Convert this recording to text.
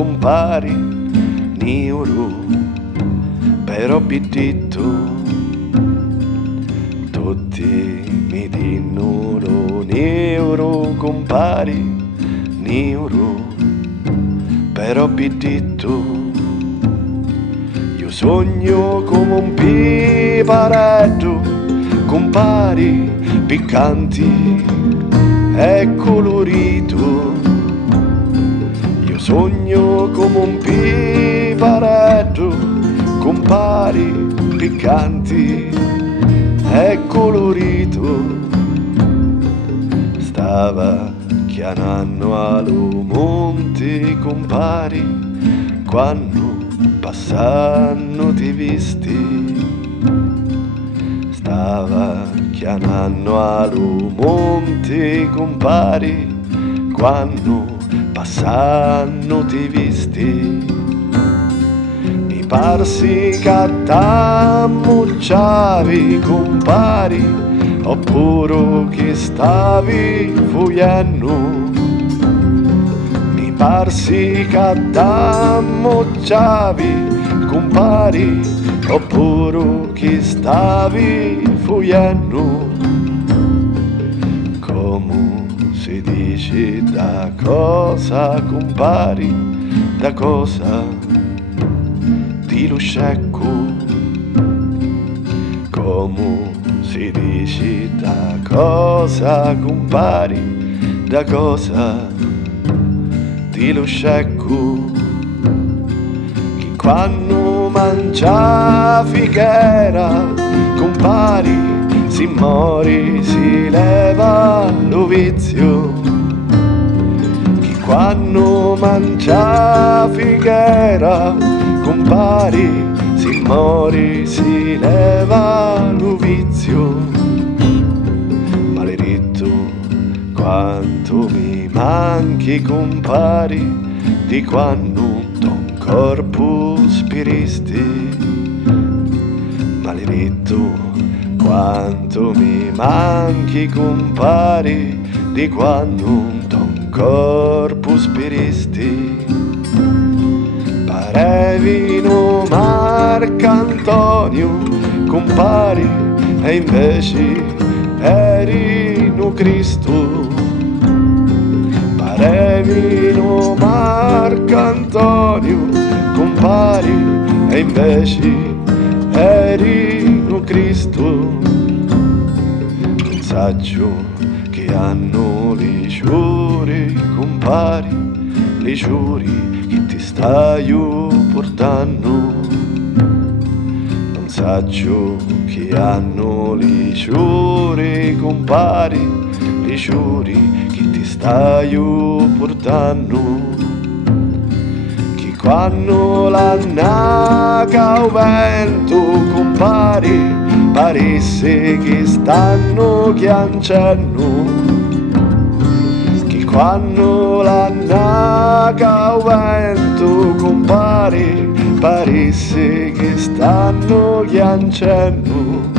compari, niuro, però pittito. Tutti mi dicono neuro compari, neuro, però pittito. Io sogno come un piparetto, compari, piccanti e colorito. Io sogno come un piparetto, compari, piccanti e colorito. Stava chiamando allo monte, compari, quando passano ti visti. Stava chiamando allo monte, compari, quando passano ti visti. Mi parsi che t'ammucciavi, compari, oppure che stavi fuggendo. Mi parsi che t'ammucciavi, compari, oppure che stavi fuggendo. Come si dice da cosa, compari, da cosa di lo scecco. Come si dice da cosa, compari, da cosa di lo scecco. Che quando mangia fichera, compari, si muore, si leva lo vizio. Che quando mangia fichera, compari, si muore, si leva lo vizio. Maledetto quanto mi manchi, compari, di quando ton corpo spiristi. Maledetto quanto mi manchi, compari, di quando ton corpo spiristi. Parevino Marcantonio, compari, e invece erino Cristo. Parevino Marcantonio, compari, e invece erino Cristo. Non saggio che hanno le giuri, compari, le giuri che ti stai portando. Non saggio che hanno le giuri, compari, le giuri che ti stai portando. Che quando l'annaca o vento, compari, paresse che stanno chiancendo. Che quando l'annaca o vento, compari, paresse che stanno chiancendo.